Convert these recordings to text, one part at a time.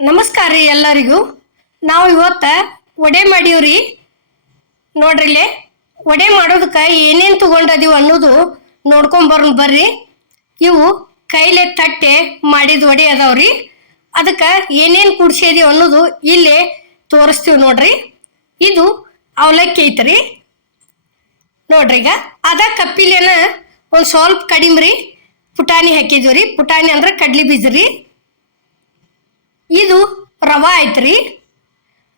ನಮಸ್ಕಾರ ರೀ ಎಲ್ಲರಿಗೂ. ನಾವು ಇವತ್ತು ವಡೆ ಮಾಡೀವ್ರಿ. ನೋಡ್ರಿ ಇಲ್ಲೇ ವಡೆ ಮಾಡೋದಕ್ಕೆ ಏನೇನು ತೊಗೊಂಡದೀವಿ ಅನ್ನೋದು ನೋಡ್ಕೊಂಬರೋಣ ಬರ್ರಿ. ಇವು ಕೈಲೇ ತಟ್ಟೆ ಮಾಡಿದ ವಡೆ ಅದಾವ್ರಿ. ಅದಕ್ಕೆ ಏನೇನು ಕುಡ್ಸಿದೀವಿ ಅನ್ನೋದು ಇಲ್ಲೇ ತೋರಿಸ್ತೀವಿ ನೋಡ್ರಿ. ಇದು ಅವಲಕ್ಕಿ ಐತ್ರಿ ನೋಡ್ರಿ. ಈಗ ಅದ ಕಪ್ಪಿಲೇನ ಒಂದು ಸ್ವಲ್ಪ ಕಡಿಮೆ ರೀ ಪುಟಾಣಿ ಹಾಕಿದ್ವಿ ರೀ. ಪುಟಾಣಿ ಅಂದ್ರೆ ಕಡ್ಲಿ ಬೀಜ ರೀ. ಇದು ರವಾ ಐತ್ರಿ.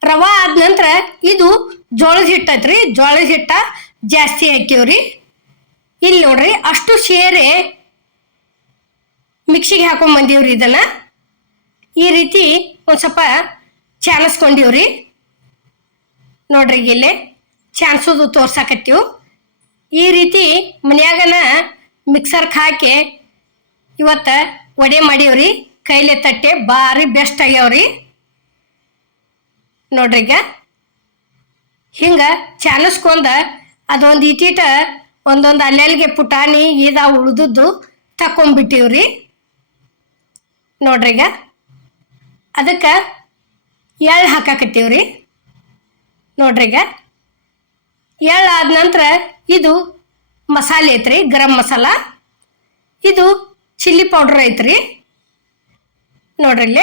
ರವಾ ಆದ ನಂತರ ಇದು ಜೋಳದ ಹಿಟ್ಟು ಐತ್ರಿ. ಜೋಳದ ಹಿಟ್ಟ ಜಾಸ್ತಿ ಹಾಕಿವ್ರಿ. ಇಲ್ಲಿ ನೋಡ್ರಿ ಅಷ್ಟು ಸೇರೆ ಮಿಕ್ಸಿಗೆ ಹಾಕೊಂಡ್ ಬಂದೀವ್ರಿ. ಇದನ್ನ ಈ ರೀತಿ ಒಂದು ಸ್ವಲ್ಪ ಚಾನಸ್ಕೊಂಡಿವ್ರಿ. ನೋಡ್ರಿ ಇಲ್ಲೇ ಚಾನ್ಸೋದು ತೋರ್ಸಾಕತ್ತೀವಿ. ಈ ರೀತಿ ಮನ್ಯಾಗನ ಮಿಕ್ಸರ್ಗೆ ಹಾಕಿ ಇವತ್ತು ವಡೆ ಮಾಡೀವ್ರಿ. ಕೈಲೇ ತಟ್ಟೆ ಭಾರಿ ಬೆಸ್ಟ್ ಆಗ್ಯಾವ್ರಿ. ನೋಡ್ರಿ ಈಗ ಹಿಂಗೆ ಚಾನಸ್ಕೊಂಡ ಅದೊಂದು ಇಟೀಟ ಒಂದೊಂದು ಅಲ್ಲೆಲ್ಗೆ ಪುಟಾಣಿ ಇದ ಉಳ್ದದ್ದು ತಕೊಂಡ್ಬಿಟ್ಟಿವ್ರಿ. ನೋಡ್ರಿ ಈಗ ಅದಕ್ಕೆ ಎಳ್ಳು ಹಾಕಾಕತ್ತೀವ್ರಿ. ನೋಡ್ರಿ ಈಗ ಎಳ್ಳು ಆದ ನಂತರ ಇದು ಮಸಾಲೆ ಐತ್ರಿ, ಗರಂ ಮಸಾಲ. ಇದು ಚಿಲ್ಲಿ ಪೌಡ್ರ್ ಐತ್ರಿ. ನೋಡ್ರಿ ಇಲ್ಲಿ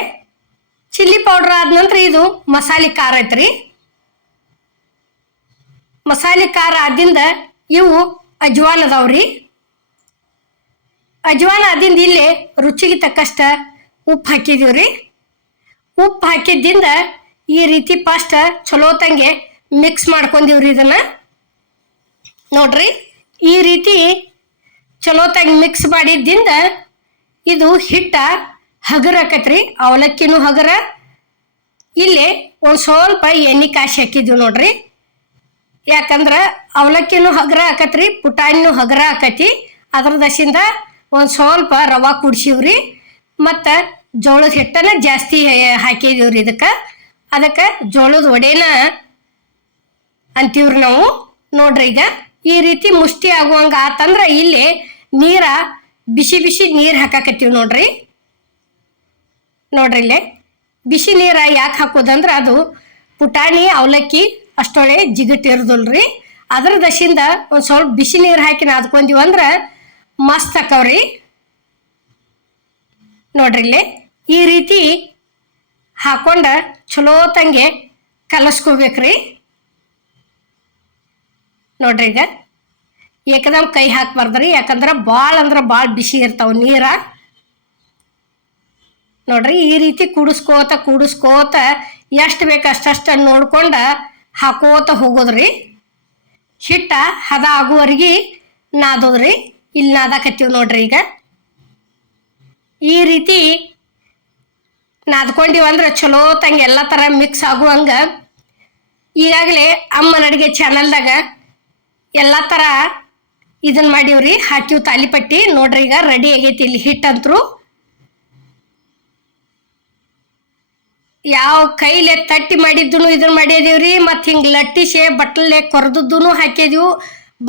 ಚಿಲ್ಲಿ ಪೌಡ್ರ್ ಆದ ನಂತರ ಇದು ಮಸಾಲೆ ಖಾರ ಐತ್ರಿ. ಮಸಾಲೆ ಖಾರ ಆದಿಂದ ಇವು ಅಜ್ವಾನ್ ಅದಾವ್ರಿ. ಅಜ್ವಾನ್ ಆದಿಂದ ಇಲ್ಲಿ ರುಚಿಗೆ ತಕ್ಕಷ್ಟ ಉಪ್ಪು ಹಾಕಿದೀವ್ರಿ. ಉಪ್ಪು ಹಾಕಿದ್ದಿಂದ ಈ ರೀತಿ ಫಸ್ಟ್ ಚಲೋ ತಂಗೆ ಮಿಕ್ಸ್ ಮಾಡ್ಕೊಂಡಿವ್ರಿ. ಇದನ್ನ ನೋಡ್ರಿ ಈ ರೀತಿ ಚಲೋ ತಂಗೆ ಮಿಕ್ಸ್ ಮಾಡಿದ್ದಿಂದ ಇದು ಹಿಟ್ಟ ಹಗರ ಆಕತ್ರಿ. ಅವಲಕ್ಕಿನೂ ಹಗರ. ಇಲ್ಲಿ ಒಂದು ಸ್ವಲ್ಪ ಎಣ್ಣೆ ಕಾಸಿ ಹಾಕಿದ್ವಿ ನೋಡ್ರಿ. ಯಾಕಂದ್ರೆ ಅವಲಕ್ಕಿನೂ ಹಗರ ಆಕತ್ರಿ, ಪುಟಾಣಿನೂ ಹಗರ ಆಕತಿ. ಅದ್ರ ದಶಿಂದ ಒಂದು ಸ್ವಲ್ಪ ರವಾ ಕುಡ್ಸಿವ್ರಿ. ಮತ್ತು ಜೋಳದ ಹಿಟ್ಟನ ಜಾಸ್ತಿ ಹಾಕಿದೀವ್ರಿ ಅದಕ್ಕೆ ಜೋಳದ ವಡೆನ ಅಂತೀವ್ರಿ ನಾವು. ನೋಡ್ರಿ ಈಗ ಈ ರೀತಿ ಮುಷ್ಟಿ ಆಗುವಂಗೆ ಆತಂದ್ರೆ ಇಲ್ಲಿ ನೀರ ಬಿಸಿ ಬಿಸಿ ನೀರು ಹಾಕಾಕತ್ತೀವಿ ನೋಡ್ರಿ. ನೋಡ್ರಿ ಇಲ್ಲೇ ಬಿಸಿ ನೀರ ಯಾಕೆ ಹಾಕೋದಂದ್ರೆ ಅದು ಪುಟಾಣಿ ಅವಲಕ್ಕಿ ಅಷ್ಟೊಳೆ ಜಿಗಟ್ ಇರೋದಿಲ್ರಿ. ಅದ್ರ ದಶಿಂದ ಒಂದು ಸ್ವಲ್ಪ ಬಿಸಿ ನೀರು ಹಾಕಿ ನಾದ್ಕೊಂತೀವಿ ಅಂದ್ರೆ ಮಸ್ತ್ ಹಾಕವ್ರಿ. ನೋಡ್ರಿ ಇಲ್ಲೇ ಈ ರೀತಿ ಹಾಕೊಂಡ ಚಲೋ ತಂಗೆ ಕಲಸ್ಕೋಬೇಕ್ರಿ. ನೋಡ್ರಿ ಈಗ ಏಕದಮ್ ಕೈ ಹಾಕ್ಬಾರ್ದ್ರಿ, ಯಾಕಂದ್ರೆ ಭಾಳ ಅಂದ್ರೆ ಭಾಳ ಬಿಸಿ ಇರ್ತಾವ ನೀರ. ನೋಡ್ರಿ ಈ ರೀತಿ ಕೂಡಿಸ್ಕೋತ ಎಷ್ಟು ಬೇಕು ಅಷ್ಟಷ್ಟು ನೋಡ್ಕೊಂಡ ಹಾಕೋತ ಹೋಗೋದ್ರಿ. ಹಿಟ್ಟ ಹದ ಆಗುವವರೆಗೆ ನಾದೋದ್ರಿ. ಇಲ್ಲಿ ನಾದಾಕತ್ತೀವಿ ನೋಡ್ರಿ. ಈಗ ಈ ರೀತಿ ನಾದ್ಕೊಂಡಿವಂದ್ರೆ ಚಲೋ ತಂಗೆ ಎಲ್ಲ ಥರ ಮಿಕ್ಸ್ ಆಗುವಂಗ. ಈಗಾಗಲೇ ಅಮ್ಮನ ಅಡುಗೆ ಚಾನಲ್ದಾಗ ಎಲ್ಲ ಥರ ಇದನ್ನ ಮಾಡೀವ್ರಿ, ಹಾಕಿವ್ ತಾಲಿಪಟ್ಟಿ. ನೋಡ್ರಿ ಈಗ ರೆಡಿ ಆಗೈತಿ ಇಲ್ಲಿ ಹಿಟ್ಟಂತ್ರು. ಯಾವ ಕೈಲೇ ತಟ್ಟಿ ಮಾಡಿದ್ದೂ ಇದನ್ನ ಮಾಡಿದೀವ್ರಿ. ಮತ್ತು ಹಿಂಗೆ ಲಟ್ಟಿಸಿ ಬಟ್ಲಲ್ಲೇ ಕೊರೆದದ್ದೂ ಹಾಕಿದೀವಿ.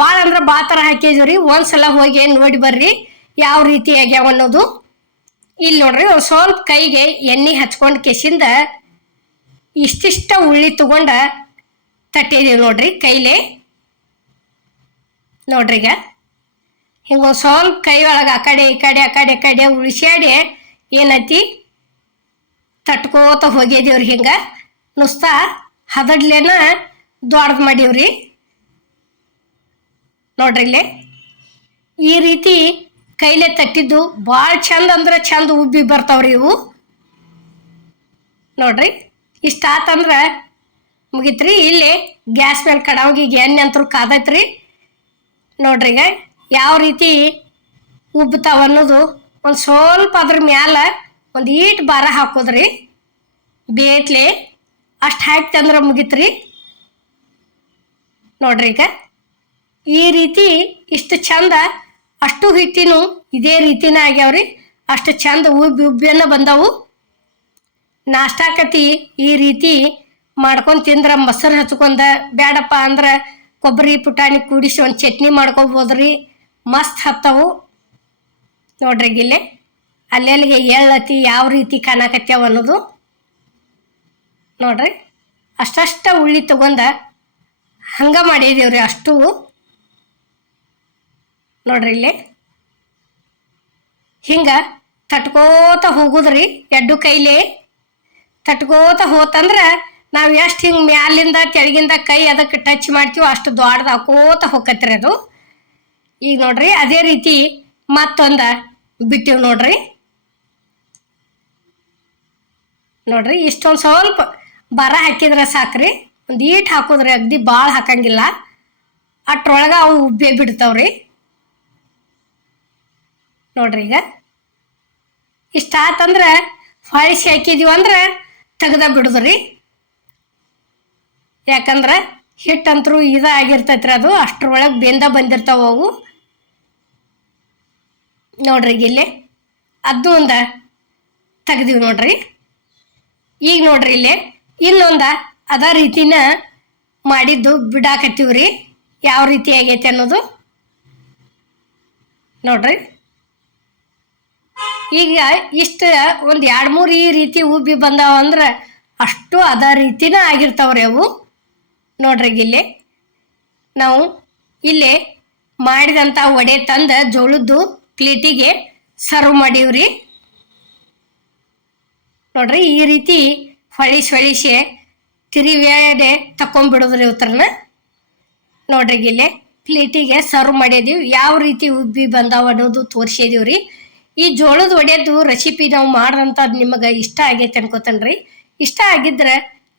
ಭಾಳ ಅಂದ್ರೆ ಭಾಳ ಥರ ಹಾಕಿದೀವ್ರಿ. ಒಂದ್ಸಲ ಹೋಗಿ ನೋಡಿ ಬರ್ರಿ ಯಾವ ರೀತಿ ಆಗ್ಯಾವ ಅನ್ನೋದು. ಇಲ್ಲಿ ನೋಡ್ರಿ ಒಂದು ಸ್ವಲ್ಪ ಕೈಗೆ ಎಣ್ಣೆ ಹಚ್ಕೊಂಡು ಕೆಸಿಂದ ಇಷ್ಟಿಷ್ಟ ಉಳ್ಳಿ ತಗೊಂಡ ತಟ್ಟಿದೀವಿ ನೋಡ್ರಿ ಕೈಲೇ. ನೋಡ್ರಿ ಈಗ ಹಿಂಗೊಂದು ಸ್ವಲ್ಪ ಕೈ ಒಳಗೆ ಆ ಕಡೆ ಈ ಕಡೆ ಉಳಿಸ್ಯಾಡಿ ಏನೈತಿ ತಟ್ಕೋತ ಹೋಗಿದೀವ್ರಿ. ಹಿಂಗೆ ನುಸ್ತಾ ಹದಡ್ಲೇನ ದೊಡ್ದು ಮಾಡೀವ್ರಿ. ನೋಡ್ರಿ ಇಲ್ಲಿ ಈ ರೀತಿ ಕೈಲೇ ತಟ್ಟಿದ್ದು ಭಾಳ ಚಂದ ಅಂದ್ರೆ ಚಂದ ಉಬ್ಬಿ ಬರ್ತಾವ್ರಿ ಇವು. ನೋಡ್ರಿ ಇಷ್ಟ ಆತಂದ್ರೆ ಮುಗಿತ್ರಿ. ಇಲ್ಲಿ ಗ್ಯಾಸ್ ಮೇಲೆ ಕಡಾವಿಗೆ ಎಣ್ಣೆ ಅಂತೂ ಕಾದೈತ್ರಿ. ನೋಡ್ರಿ ಈಗ ಯಾವ ರೀತಿ ಉಬ್ತಾವ ಅನ್ನೋದು ಒಂದು ಸ್ವಲ್ಪ ಅದ್ರ ಮ್ಯಾಲ ಒಂದು ಈಟ್ ಭಾರ ಹಾಕೋದ್ರಿ. ಬೇಟ್ಲೆ ಅಷ್ಟು ಹಾಕ್ತಂದ್ರೆ ಮುಗಿತ್ರಿ. ನೋಡ್ರಿ ಈಗ ಈ ರೀತಿ ಇಷ್ಟು ಚಂದ ಅಷ್ಟು ಹಿಟ್ಟಿನೂ ಇದೇ ರೀತಿನ ಆಗ್ಯಾವ್ರಿ. ಅಷ್ಟು ಚಂದ ಉಬ್ಬಿಯನ್ನ ಬಂದವು. ನಾಷ್ಟಾಕತಿ ಈ ರೀತಿ ಮಾಡ್ಕೊಂಡು ತಿಂದ್ರೆ ಮೊಸರು ಹಚ್ಕೊಂಡ, ಬೇಡಪ್ಪ ಅಂದ್ರೆ ಕೊಬ್ಬರಿ ಪುಟಾಣಿ ಕೂಡಿಸಿ ಒಂದು ಚಟ್ನಿ ಮಾಡ್ಕೊಬೋದ್ರಿ. ಮಸ್ತ್ ಹತ್ತವು. ನೋಡ್ರಿ ಗಿಲ್ಲೆ ಅಲ್ಲೆಲ್ಲಿಗೆ ಎಳ್ಳತಿ ಯಾವ ರೀತಿ ಕಾಣಕತ್ಯಾವ ಅನ್ನೋದು. ನೋಡ್ರಿ ಅಷ್ಟಷ್ಟ ಉಳ್ಳಿ ತಗೊಂಡ ಹಂಗೆ ಮಾಡಿದೀವ್ರಿ ಅಷ್ಟು. ನೋಡ್ರಿ ಇಲ್ಲಿ ಹಿಂಗೆ ತಟ್ಕೋತ ಹೋಗುದ್ರಿ ಎಡ್ಡು ಕೈಲಿ ತಟ್ಕೋತ ಹೋತಂದ್ರೆ ನಾವು ಎಷ್ಟು ಹಿಂಗೆ ಮ್ಯಾಲಿಂದ ತೆಳಗಿಂದ ಕೈ ಅದಕ್ಕೆ ಟಚ್ ಮಾಡ್ತೀವೋ ಅಷ್ಟು ದೊಡ್ಡದು ಹಾಕೋತ ಹೋಗತ್ರಿ ಅದು. ಈಗ ನೋಡ್ರಿ ಅದೇ ರೀತಿ ಮತ್ತೊಂದು ಬಿಟ್ಟಿವ್ ನೋಡ್ರಿ. ನೋಡ್ರಿ ಇಷ್ಟೊಂದು ಸ್ವಲ್ಪ ಬರ ಹಾಕಿದ್ರೆ ಸಾಕ್ರಿ, ಒಂದು ಈಟ್ ಹಾಕೋದ್ರಿ, ಅಗ್ದಿ ಭಾಳ ಹಾಕಂಗಿಲ್ಲ. ಅಟ್ರೊಳಗೆ ಅವು ಉಬ್ಬೆ ಬಿಡ್ತಾವ್ರಿ. ನೋಡ್ರಿ ಈಗ ಇಷ್ಟ ಆತಂದ್ರೆ ಫಾಳಿಸಿ ಹಾಕಿದೀವಿ ಅಂದ್ರೆ ತೆಗ್ದ ಬಿಡುದ್ರಿ. ಯಾಕಂದ್ರೆ ಹಿಟ್ಟಂತರೂ ಆಗಿರ್ತೈತ್ರಿ, ಅದು ಅಷ್ಟ್ರೊಳಗೆ ಬೆಂದ ಬಂದಿರ್ತಾವ ಅವು. ನೋಡ್ರಿ ಇಲ್ಲಿ ಅದು ಒಂದು ತೆಗ್ದೀವಿ ನೋಡ್ರಿ. ಈಗ ನೋಡ್ರಿ ಇಲ್ಲಿ ಇನ್ನೊಂದು ಅದ ರೀತಿನ ಮಾಡಿದ್ದು ಬಿಡಾಕತ್ತೀವ್ರಿ, ಯಾವ ರೀತಿ ಆಗೈತೆ ಅನ್ನೋದು ನೋಡ್ರಿ. ಈಗ ಇಷ್ಟು ಒಂದು 2-3 ಈ ರೀತಿ ಉಬ್ಬಿ ಬಂದಾವ ಅಂದ್ರೆ ಅಷ್ಟು ಅದ ರೀತಿನ ಆಗಿರ್ತಾವ್ರಿ ಅವು. ನೋಡ್ರಿ ಇಲ್ಲಿ ನಾವು ಇಲ್ಲಿ ಮಾಡಿದಂಥ ವಡೆ ತಂದ ಜೋಳದ್ದು ಪ್ಲೇಟಿಗೆ ಸರ್ವ್ ಮಾಡೀವ್ರಿ. ನೋಡ್ರಿ ಈ ರೀತಿ ಹೊಳಿಸಿ ತಿರಿವೇಡೆ ತಕೊಂಡ್ಬಿಡೋದ್ರಿ ಇವತ್ತರನ್ನ. ನೋಡ್ರಿ ಇಲ್ಲಿ ಪ್ಲೇಟಿಗೆ ಸರ್ವ್ ಮಾಡಿದೀವಿ, ಯಾವ ರೀತಿ ಉಬ್ಬಿ ಬಂದಾವ ಅನ್ನೋದು ತೋರಿಸಿದೀವ್ರಿ. ಈ ಜೋಳದ ವಡೆದು ರೆಸಿಪಿ ನಾವು ಮಾಡ್ದಂಥದ್ದು ನಿಮಗೆ ಇಷ್ಟ ಆಗೈತೆ ಅನ್ಕೋತೇನ್ರಿ. ಇಷ್ಟ ಆಗಿದ್ರೆ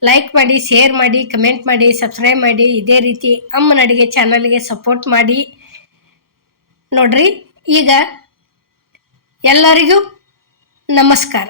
ಲೈಕ್ ಮಾಡಿ, ಶೇರ್ ಮಾಡಿ, ಕಮೆಂಟ್ ಮಾಡಿ, ಸಬ್ಸ್ಕ್ರೈಬ್ ಮಾಡಿ. ಇದೇ ರೀತಿ ಅಮ್ಮನ ಅಡುಗೆ ಚಾನಲ್ಗೆ ಸಪೋರ್ಟ್ ಮಾಡಿ. ನೋಡ್ರಿ ಈಗ ಎಲ್ಲರಿಗೂ ನಮಸ್ಕಾರ.